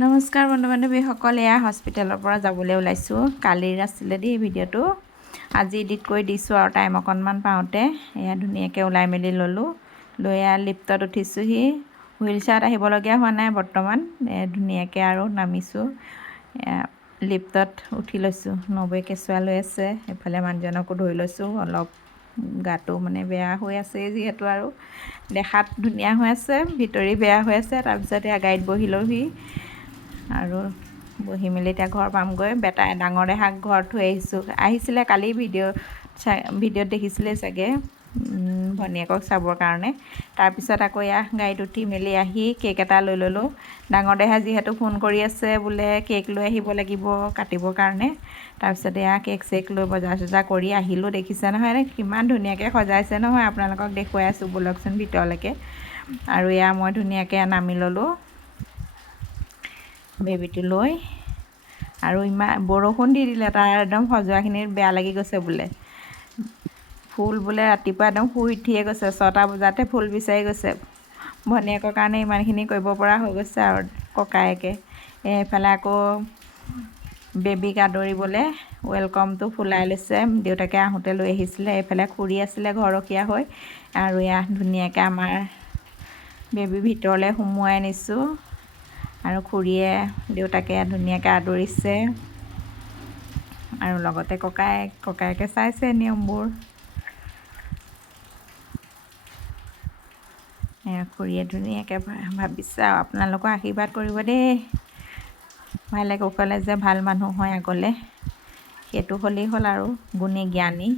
নমস্কাৰ বন্ধু বান্ধৱীসকল, এয়া হস্পিটেলৰ পৰা যাবলৈ ওলাইছোঁ। কালিৰ আছিলে দেই ভিডিঅ'টো, আজি এডিট কৰি দিছোঁ আৰু টাইম অকণমান পাওঁতে এয়া ধুনীয়াকৈ ওলাই মেলি ল'লোঁ। লৈ এয়া লিফ্টত উঠিছোঁহি। হুইল চেয়াৰত আহিবলগীয়া হোৱা নাই বৰ্তমান, ধুনীয়াকৈ আৰু নামিছোঁ। লিফ্টত উঠি লৈছোঁ। নবৈ কেঁচুৱা লৈ আছে, এইফালে মানুহজনকো ধৰি লৈছোঁ। অলপ গাটো মানে বেয়া হৈ আছে যিহেতু, আৰু দেখাত ধুনীয়া হৈ আছে, ভিতৰি বেয়া হৈ আছে। তাৰপিছত এয়া গাড়ীত বহি লওঁহি আৰু বহি মেলি এতিয়া ঘৰ পামগৈ। ডাঙৰ দেহাক ঘৰত থৈ আহিছিলে কালি ভিডিঅ'ত দেখিছিলে চাগে, ভনীয়েকক চাবৰ কাৰণে। তাৰপিছত আকৌ এয়া গাড়ীত উঠি মেলি আহি কেক এটা লৈ ল'লোঁ। ডাঙৰ দেহা যিহেতু ফোন কৰি আছে বোলে কেক লৈ আহিব লাগিব কাটিবৰ কাৰণে। তাৰপিছত এয়া কেক চেক লৈ বজাৰ চজাৰ কৰি আহিলোঁ। দেখিছে নহয় কিমান ধুনীয়াকৈ সজাইছে নহয়, আপোনালোকক দেখুৱাই আছোঁ ব'লকচোন ভিতৰলৈকে। আৰু এয়া মই ধুনীয়াকৈ নামি ল'লোঁ বেবীটো লৈ। আৰু ইমান বৰষুণ দি দিলে, তাৰ একদম সজোৱাখিনিত বেয়া লাগি গৈছে বোলে। ফুল বোলে ৰাতিপুৱা একদম শুই উঠিয়ে গৈছে, 6টা বজাতে ফুল বিচাৰি গৈছে। ভনীয়েকৰ কাৰণে ইমানখিনি কৰিব পৰা হৈ গৈছে আৰু ককায়েকে। এইফালে আকৌ বেবীক আদৰিবলৈ ৱেলকামটো ফুলাই লৈছে, দেউতাকে আহোঁতে লৈ আহিছিলে। এইফালে খুৰী আছিলে ঘৰখীয়া হৈ। আৰু এয়া ধুনীয়াকৈ আমাৰ বেবী ভিতৰলৈ সুমুৱাই নিছোঁ। আৰু খুৰীয়ে দেউতাকে ধুনীয়াকৈ আদৰিছে, আৰু লগতে ককায়েকে চাইছে নিয়মবোৰ। খুৰীয়ে ধুনীয়াকৈ ভাবিছে আৰু আপোনালোকৰ আশীৰ্বাদ কৰিব দেই, ভালে কুশলে যে ভাল মানুহ হয় আগলৈ, সেইটো হ'লেই হ'ল আৰু গুণী জ্ঞানী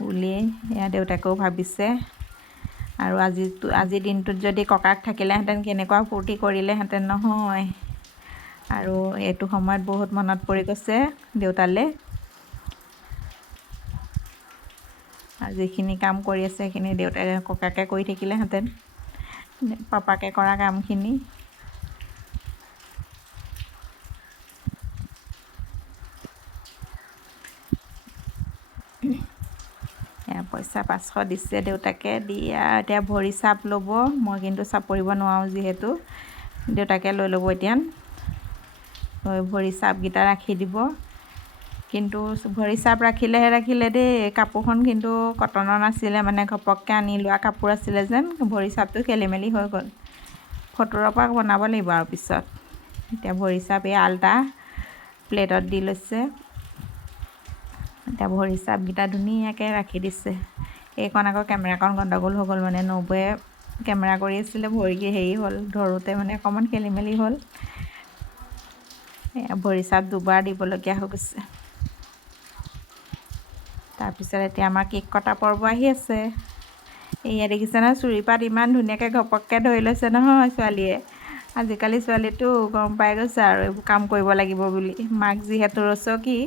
বুলিয়ে এয়া দেউতাকেও ভাবিছে। আৰু আজিৰ দিনটোত যদি ককাক থাকিলেহেঁতেন কেনেকুৱা ফূৰ্তি কৰিলেহেঁতেন নহয়। আৰু এইটো সময়ত বহুত মনত পৰি গৈছে দেউতালৈ। আৰু যিখিনি কাম কৰি আছে সেইখিনি ককাকে কৰি থাকিলেহেঁতেন, পাপাকে কৰা কামখিনি। পইচা 500 দিছে দেউতাকে, দি এতিয়া ভৰি চাপ ল'ব। মই কিন্তু চাপৰিব নোৱাৰোঁ যিহেতু, দেউতাকে লৈ ল'ব এতিয়া। ভৰি চাপকেইটা ৰাখি দিব। কিন্তু ভৰি চাপ ৰাখিলে দেই, কাপোৰখন কিন্তু কটনৰ নাছিলে, মানে ঘপককৈ আনি লোৱা কাপোৰ আছিলে যেন, ভৰি চাপটো খেলি মেলি হৈ গ'ল। ফটোৰ পৰা বনাব লাগিব আৰু পিছত। এতিয়া ভৰি চাপ এই আল্টা প্লেটত দি লৈছে। এতিয়া ভৰি চাপকেইটা ধুনীয়াকৈ ৰাখি দিছে। এইকণ আকৌ কেমেৰাকণ গণ্ডগোল হৈ গ'ল, মানে নবৌয়ে কেমেৰা কৰি আছিলে, ভৰি হেৰি হ'ল, ধৰোঁতে মানে অকণমান খেলি মেলি হ'ল। ভৰি চাপ দুবাৰ দিবলগীয়া হৈ গৈছে। তাৰপিছত এতিয়া আমাৰ কেক কটা পৰ্ব আহি আছে। এয়া দেখিছে নহয়, চুৰিপাত ইমান ধুনীয়াকৈ ঘপককৈ ধৰি লৈছে নহয় ছোৱালীয়ে। আজিকালি ছোৱালীটো গম পাই গৈছে আৰু এইবোৰ কাম কৰিব লাগিব বুলি, মাক যিহেতু ৰচকী।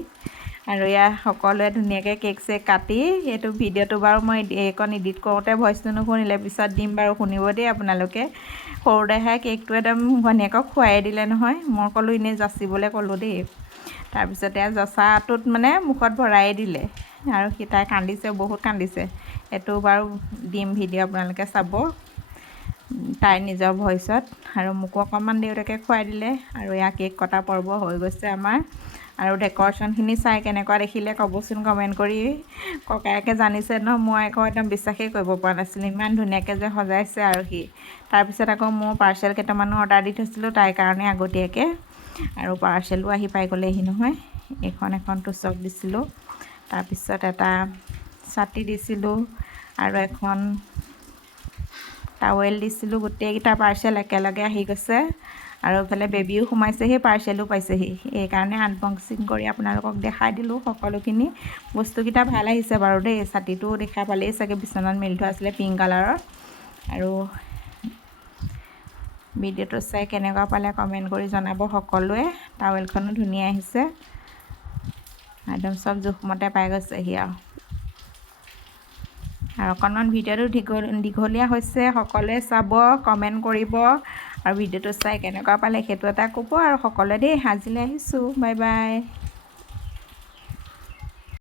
আৰু এয়া সকলোৱে ধুনীয়াকৈ কেক চেক কাটি, এইটো ভিডিঅ'টো বাৰু মই এইকণ এডিট কৰোঁতে ভইচটো নুশুনিলে, পিছত দিম বাৰু, শুনিব দেই আপোনালোকে। সৰু দেহাই কেকটো একদম ভনীয়েকক খুৱাই দিলে নহয়। মই ক'লোঁ এনেই যাচিবলৈ ক'লোঁ দেই। তাৰপিছতে জচাটোত মানে মুখত ভৰাই দিলে, আৰু তাই কান্দিছে, বহুত কান্দিছে। এইটো বাৰু দিম ভিডিঅ', আপোনালোকে চাব তাইৰ নিজৰ ভইচত। আৰু মোকো অকণমান দেউতাকে খুৱাই দিলে। আৰু এয়া কেক কটা পৰ্ব হৈ গৈছে আমাৰ। আৰু ডেক'ৰেশ্যনখিনি চাই কেনেকুৱা দেখিলে ক'বচোন কমেণ্ট কৰি। ককায়েকে জানিছে ন, মই আকৌ একদম বিশ্বাসেই কৰিব পৰা নাছিলোঁ, ইমান ধুনীয়াকৈ যে সজাইছে আৰু সি। তাৰপিছত আকৌ মোৰ পাৰ্চেল কেইটামানো অৰ্ডাৰ দি থৈছিলোঁ তাইৰ কাৰণে আগতীয়াকৈ, আৰু পাৰ্চেলো আহি পাই গ'লেহি নহয়। এখন তোচক দিছিলোঁ, তাৰপিছত এটা ছাতি দিছিলোঁ, আৰু এখন টাৱেল দিছিলোঁ। গোটেইকেইটা পাৰ্চেল একেলগে আহি গৈছে। আৰু এইফালে বেবীও সোমাইছেহি, পাৰ্চেলো পাইছেহি। এইকাৰণে আনবক্সিং কৰি আপোনালোকক দেখাই দিলোঁ সকলোখিনি। বস্তুকেইটা ভাল আহিছে বাৰু দেই। ছাতিটো দেখা পালেই চাগে, বিচনাত মেলি থোৱা আছিলে পিংক কালাৰৰ। আৰু ভিডিঅ'টো চাই কেনেকুৱা পালে কমেণ্ট কৰি জনাব সকলোৱে। টাৱেলখনো ধুনীয়া আহিছে, একদম চব জোখমতে পাই গৈছেহি আৰু অকণমান ভিডিঅ'টো দীঘলীয়া হৈছে। সকলোৱে চাব, কমেণ্ট কৰিব, আৰু ভিডিঅ'টো চাই কেনেকুৱা পালে সেইটো এটা ক'ব আৰু সকলোৱে দেই। আজিলৈ আহিছোঁ, বাই বাই।